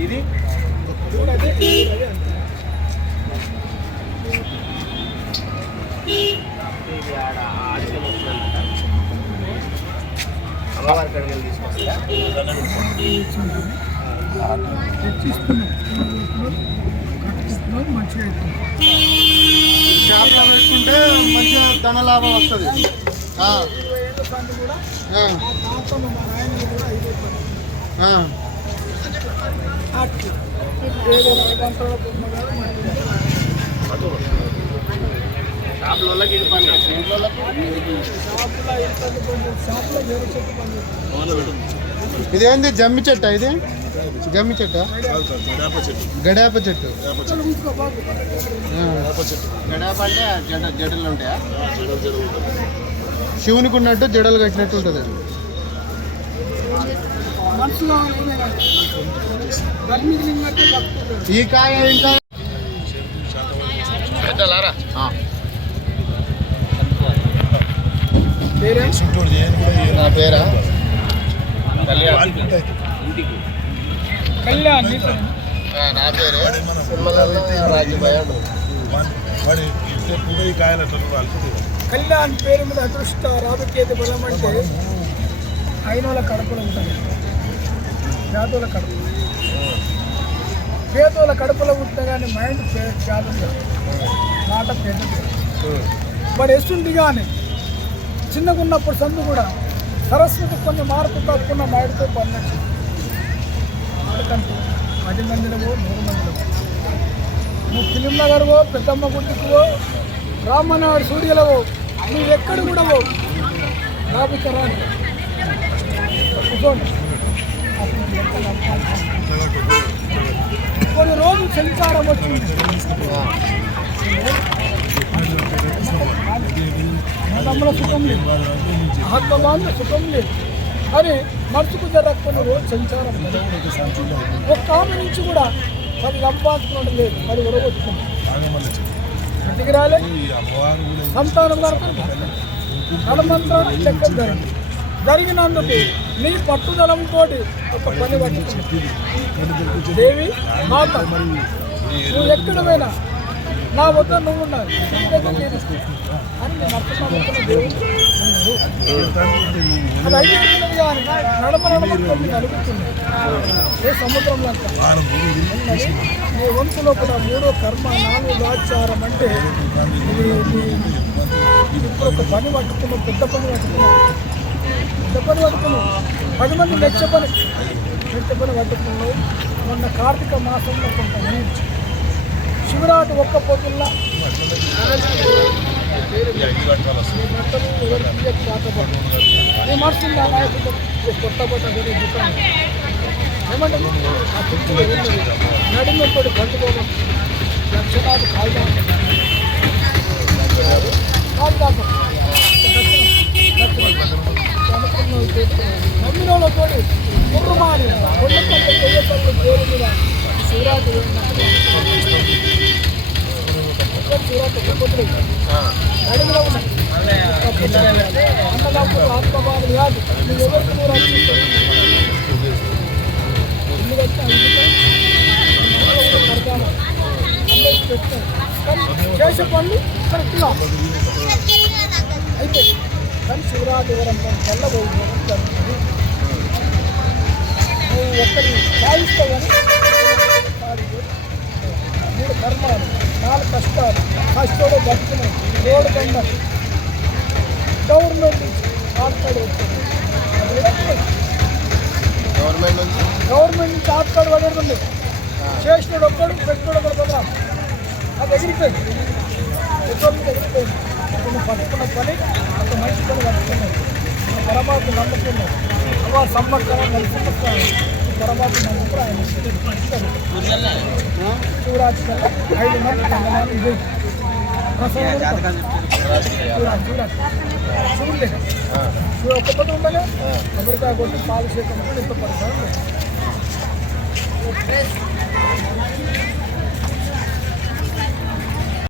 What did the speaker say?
ఇది. ఆడ ఆడికి వస్తుందన్నమాట. అమ్మవారి కడిగి తీసుకొస్తా షాప్లో పెట్టుకుంటే మంచిగా ధన లాభం వస్తుంది ఆ, ఇంట్లో ఇదేంది? జమ్మి చెట్ట ఇది? జమ్మి చెట్ట? గడాప చెట్టు. గడప అంటే జడ జడలు ఉంటాయా? శివునికి ఉన్నట్టు జడలు కట్టినట్టు ఉంటుంది అది. ఈ కాయ ఇంకా పెట్టాలారా నా పేరా ఇంటికి నా పేరు రాజుభాయ్ వాడి ఇంటే ఈ కాయలు కళ్యాణ్ పేరు మీద అదృష్ట రాజకీయ బలం అంటే అయిన వాళ్ళ కడపలు ఉంటాయి పేదోల కడుపు. పేదోల కడుపులో ఉంటే కానీ మైండ్ పేదలు మాట పేదలు వాడు ఎస్తుంటి కానీ చిన్నగా ఉన్నప్పుడు సందు కూడా సరస్వతి కొన్ని మార్పు తప్పుకున్న మైండ్తో పన్నట్టు ఎందుకంటే పది మందిలో నూరు మందిలో నువ్వు ఫిలిం నగర్వో పెద్దమ్మ గుడ్డికివో రామనగర్ సూర్యలవో నువ్వు ఎక్కడ కూడా పో. రాబిక కూర్చోండి కొన్ని రోజులు చలికాలం వచ్చింది. తమ్ముల సుఖం లేదు. ఆత్మబాంధ సుఖం లేదు. అని మనసుకు జరగకుండా రోజు సంచారం లేదు. ఒక్క ఆమె నుంచి కూడా మరి సంపాదించుకోవడం లేదు. మరి ఉరగొట్టుకుంది ఇంటికి రాలే. సంతానం వరకు హనుమంతుడు లెక్క జరిగింది జరిగినందుకు మీ పట్టుదలంతో ఒక పని పట్టించింది దేవి మాత నువ్వు ఎక్కడ పోయినా నా వద్ద నువ్వు ఉన్నావు నీ దగ్గర నేను అని నేను అర్థం దేవుడు అది కానీ నడమ నడమ కలుగుతుంది ఏ సముద్రంలో ఉన్నది. నీ వంతులో కూడా మూడో కర్మ నాలుగు ఆచారం అంటే ఇప్పుడు ఒక పని పట్టుకున్నావు పెద్ద పని పట్టుకున్నావు పెద్ద పడుతున్నాం పది మంది మెచ్చ పని మెచ్చ మొన్న కార్తీక మాసంలో కొంత నీరు శివరాత్రి ఒక్క పొద్దుల్లా ఈ నాయకుడు కొత్త దుకాణం ఆ చుట్టూ పట్టుకోవడం లక్షణాలు కాల్దా. కాల్దాపం అన్నదాపు ఆత్మబాధ కాదు నువ్వు ఎవరికి నువ్వు రక్షిస్తావు ఇల్లు కట్టి అందుకే కడతాను అందరికి చెప్తాను కానీ చేసే పనులు కరెక్ట్గా అయితే కానీ శివరాత్రి వరంతో తెల్లబోయి మూడు కర్మాలు నాలుగు కష్టాలు కష్టంలో బతుకున్నాయి రోడ్డు బండ గవర్నమెంట్ నుంచి ఆత్కాడు గవర్నమెంట్ నుంచి గవర్నమెంట్ నుంచి ఆత్కాడు పడుతుంది చేసినాడు ఒక్కడు పెట్టాడు ఒకడు కదా అది ఎగిరిపోయింది ఎటువంటి ఎగిరిపోయింది నువ్వు పట్టుకున్న పని ఒక మంచి పని పట్టుకున్నాడు పరమాత్మ నమ్ముకున్నాడు అలా సమ్మక్క నలుసమ్మక్క పరమాత్మ నమ్ముకుని ఆయన ఇస్తాడు. శివరాత్రి కల్లా ఐదు మంది మంది ఇది ప్రసాదం చూడాలి చూడాలి చూడలే చూడు ఒక్క పట్టు ఉండలే కొబ్బరికాయ కొట్టి పాలు చేతులు ఇంత పడతాను